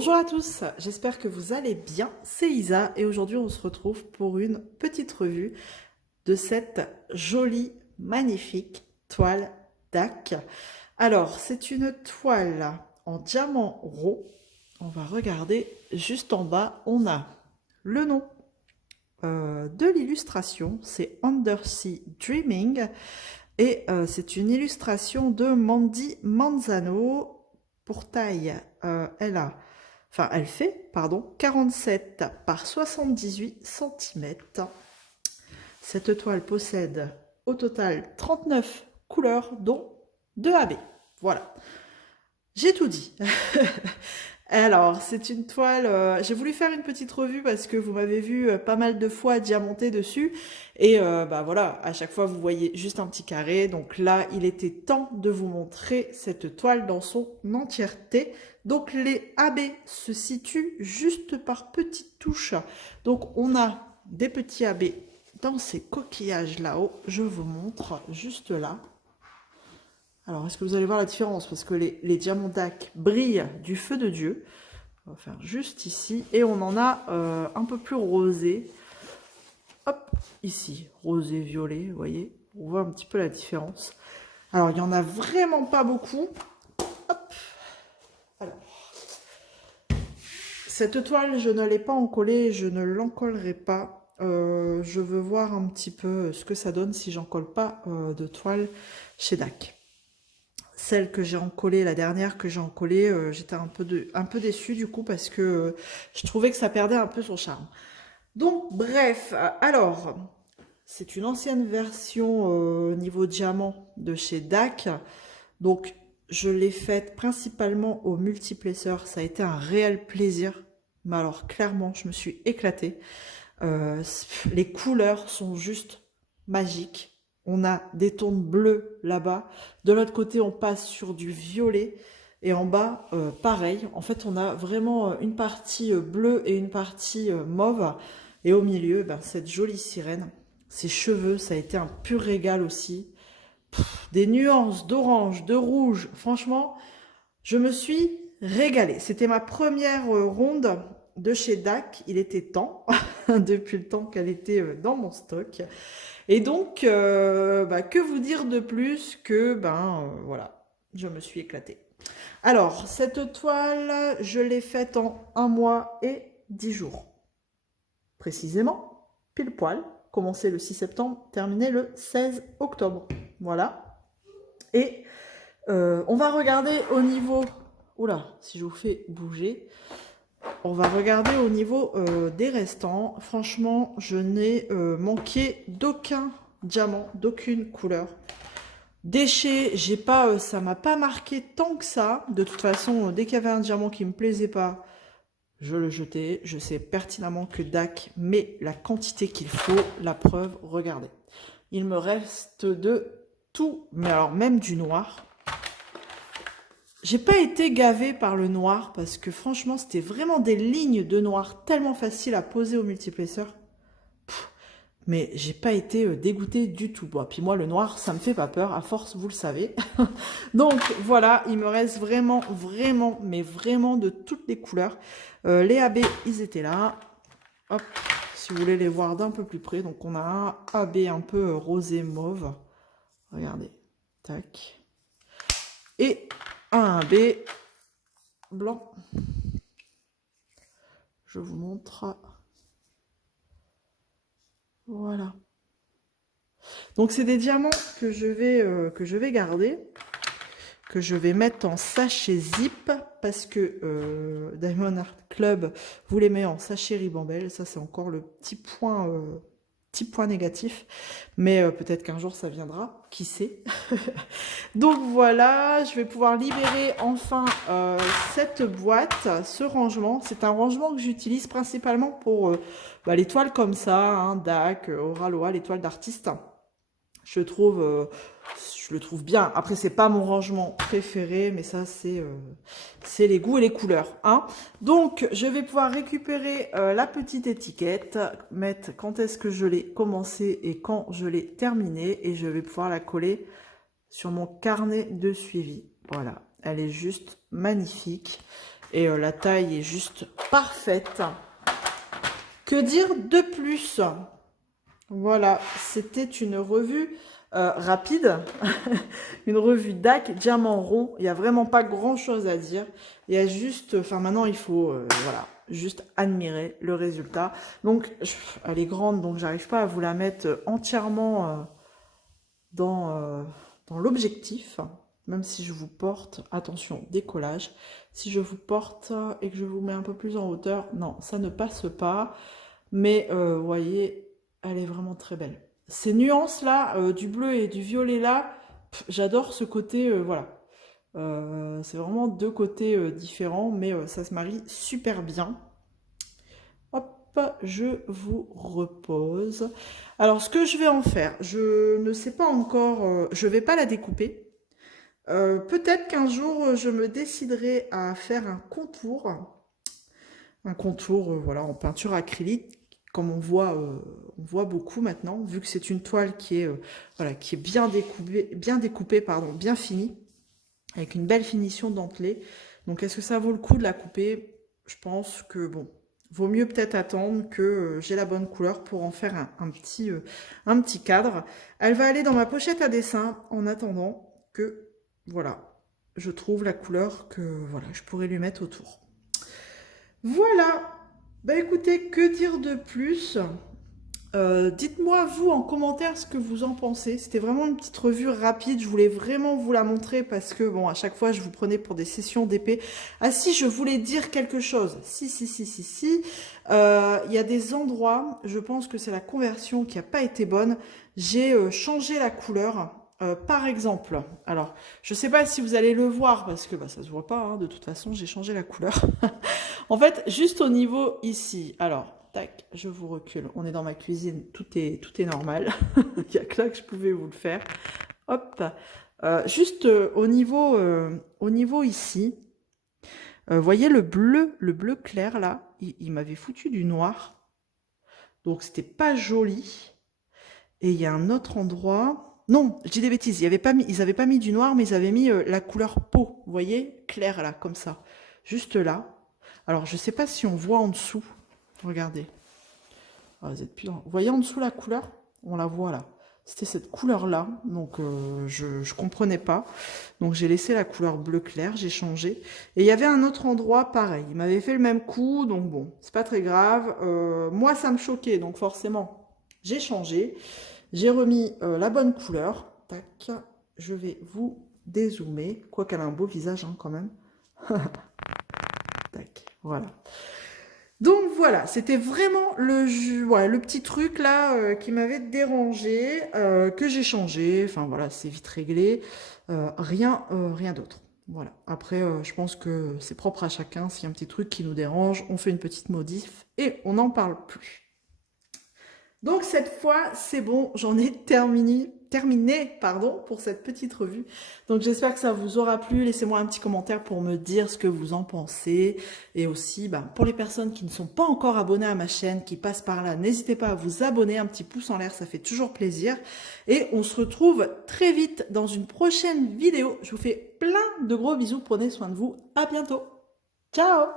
Bonjour à tous, j'espère que vous allez bien, c'est Isa et aujourd'hui on se retrouve pour une petite revue de cette jolie, magnifique toile DAC. Alors c'est une toile en diamant rond, on va regarder juste en bas, on a le nom de l'illustration, c'est Undersea Dreaming et c'est une illustration de Mandy Manzano. Pour taille, elle fait, pardon, 47 par 78 cm. Cette toile possède au total 39 couleurs, dont 2 AB. Voilà, j'ai tout dit. Alors, c'est une toile, j'ai voulu faire une petite revue parce que vous m'avez vu pas mal de fois diamanter dessus. Et bah voilà, à chaque fois vous voyez juste un petit carré. Donc là, il était temps de vous montrer cette toile dans son entièreté. Donc les AB se situent juste par petites touches. Donc on a des petits AB dans ces coquillages là-haut. Je vous montre juste là. Alors, est-ce que vous allez voir la différence? Parce que les diamants DAC brillent du feu de Dieu. On va faire juste ici. Et on en a un peu plus rosé. Hop, ici, rosé, violet, vous voyez. On voit un petit peu la différence. Alors, il n'y en a vraiment pas beaucoup. Hop. Alors, cette toile, je ne l'ai pas encollée. Je ne l'encollerai pas. Je veux voir un petit peu ce que ça donne si j'en colle pas de toile chez DAC. Celle que j'ai encollée, la dernière que j'ai encollée, j'étais un peu déçue du coup parce que je trouvais que ça perdait un peu son charme. Donc bref, alors c'est une ancienne version niveau diamant de chez DAC. Donc je l'ai faite principalement au multiplesseur, ça a été un réel plaisir. Mais alors clairement, je me suis éclatée. Les couleurs sont juste magiques. On a des tons bleus là-bas. De l'autre côté, on passe sur du violet. Et en bas, pareil. En fait, on a vraiment une partie bleue et une partie mauve. Et au milieu, ben, cette jolie sirène. Ses cheveux, ça a été un pur régal aussi. Des nuances d'orange, de rouge. Franchement, je me suis régalée. C'était ma première ronde de chez DAC. Il était temps, depuis le temps qu'elle était dans mon stock. Et donc, que vous dire de plus que, voilà, je me suis éclatée. Alors, cette toile, je l'ai faite en 1 mois et 10 jours. Précisément, pile poil, commencé le 6 septembre, terminé le 16 octobre. Voilà. Et on va regarder au niveau... Oula, si je vous fais bouger... On va regarder au niveau des restants. Franchement, je n'ai manqué d'aucun diamant, d'aucune couleur. Déchets, j'ai pas, ça m'a pas marqué tant que ça. De toute façon, dès qu'il y avait un diamant qui me plaisait pas, je le jetais. Je sais pertinemment que DAC met la quantité qu'il faut. La preuve, regardez. Il me reste de tout, mais alors même du noir. J'ai pas été gavée par le noir parce que franchement, c'était vraiment des lignes de noir tellement faciles à poser au multiplesseur. Mais j'ai pas été dégoûtée du tout. Bon, puis moi, le noir, ça me fait pas peur, à force, vous le savez. Donc voilà, il me reste vraiment, mais vraiment de toutes les couleurs. Les AB, ils étaient là. Hop, si vous voulez les voir d'un peu plus près. Donc on a un AB un peu rosé mauve. Regardez, tac. Et un B blanc. Je vous montre. Voilà. Donc c'est des diamants que je vais garder, que je vais mettre en sachet zip parce que Diamond Art Club vous les met en sachet ribambelle. Ça c'est encore le petit point négatif, mais peut-être qu'un jour ça viendra, qui sait. Donc voilà, je vais pouvoir libérer enfin cette boîte, ce rangement. C'est un rangement que j'utilise principalement pour les toiles comme ça, hein, DAC, Oraloa, les toiles d'artistes. Je le trouve bien. Après, c'est pas mon rangement préféré, mais ça, c'est les goûts et les couleurs, hein. Donc, je vais pouvoir récupérer la petite étiquette, mettre quand est-ce que je l'ai commencé et quand je l'ai terminé, et je vais pouvoir la coller sur mon carnet de suivi. Voilà, elle est juste magnifique. Et la taille est juste parfaite. Que dire de plus? Voilà, c'était une revue rapide, une revue DAC, diamant rond. Il n'y a vraiment pas grand chose à dire. Il y a juste, enfin maintenant il faut, voilà, juste admirer le résultat. Donc, elle est grande, donc j'arrive pas à vous la mettre entièrement dans l'objectif. Même si je vous porte, attention, décollage. Si je vous porte et que je vous mets un peu plus en hauteur, non, ça ne passe pas. Mais vous voyez, elle est vraiment très belle. Ces nuances-là, du bleu et du violet-là, j'adore ce côté, voilà. C'est vraiment deux côtés différents, mais ça se marie super bien. Hop, je vous repose. Alors, ce que je vais en faire, je ne sais pas encore, je ne vais pas la découper. Peut-être qu'un jour, je me déciderai à faire un contour. Un contour, voilà, en peinture acrylique, comme on voit beaucoup maintenant, vu que c'est une toile qui est, voilà, qui est bien découpée, pardon, bien finie, avec une belle finition dentelée. Donc, est-ce que ça vaut le coup de la couper? Je pense que, bon, vaut mieux peut-être attendre que j'ai la bonne couleur pour en faire un petit cadre. Elle va aller dans ma pochette à dessin en attendant que, voilà, je trouve la couleur que, voilà, je pourrais lui mettre autour. Voilà, bah écoutez, que dire de plus? Dites-moi vous en commentaire ce que vous en pensez. C'était vraiment une petite revue rapide, je voulais vraiment vous la montrer parce que bon, à chaque fois je vous prenais pour des sessions d'épée. Ah si, je voulais dire quelque chose. Si. Il y a des endroits, je pense que c'est la conversion qui n'a pas été bonne. J'ai changé la couleur. Par exemple, alors je sais pas si vous allez le voir parce que bah, ça se voit pas, hein, de toute façon j'ai changé la couleur. En fait, juste au niveau ici, alors, tac, je vous recule, on est dans ma cuisine, tout est normal, il n'y a que là que je pouvais vous le faire. Hop, juste au niveau ici, voyez le bleu clair là, il m'avait foutu du noir, donc c'était pas joli. Et il y a un autre endroit, non, je dis des bêtises, ils n'avaient pas mis du noir, mais ils avaient mis la couleur peau, vous voyez, clair là, comme ça, juste là. Alors, je ne sais pas si on voit en dessous. Regardez. Ah, vous êtes plus dans... Vous voyez en dessous la couleur? On la voit là. C'était cette couleur-là. Donc, je ne comprenais pas. Donc, j'ai laissé la couleur bleu clair. J'ai changé. Et il y avait un autre endroit pareil. Il m'avait fait le même coup. Donc, bon, c'est pas très grave. Moi, ça me choquait. Donc, forcément, j'ai changé. J'ai remis la bonne couleur. Tac. Je vais vous dézoomer. Quoiqu'elle a un beau visage hein, quand même. Tac, voilà. Donc voilà, c'était vraiment le petit truc là qui m'avait dérangé, que j'ai changé. Enfin voilà, c'est vite réglé. Rien d'autre. Voilà. Après, je pense que c'est propre à chacun. S'il y a un petit truc qui nous dérange, on fait une petite modif et on n'en parle plus. Donc cette fois, c'est bon, j'en ai terminé pour cette petite revue. Donc j'espère que ça vous aura plu. Laissez-moi un petit commentaire pour me dire ce que vous en pensez. Et aussi, pour les personnes qui ne sont pas encore abonnées à ma chaîne, qui passent par là, n'hésitez pas à vous abonner. Un petit pouce en l'air, ça fait toujours plaisir. Et on se retrouve très vite dans une prochaine vidéo. Je vous fais plein de gros bisous. Prenez soin de vous. À bientôt. Ciao!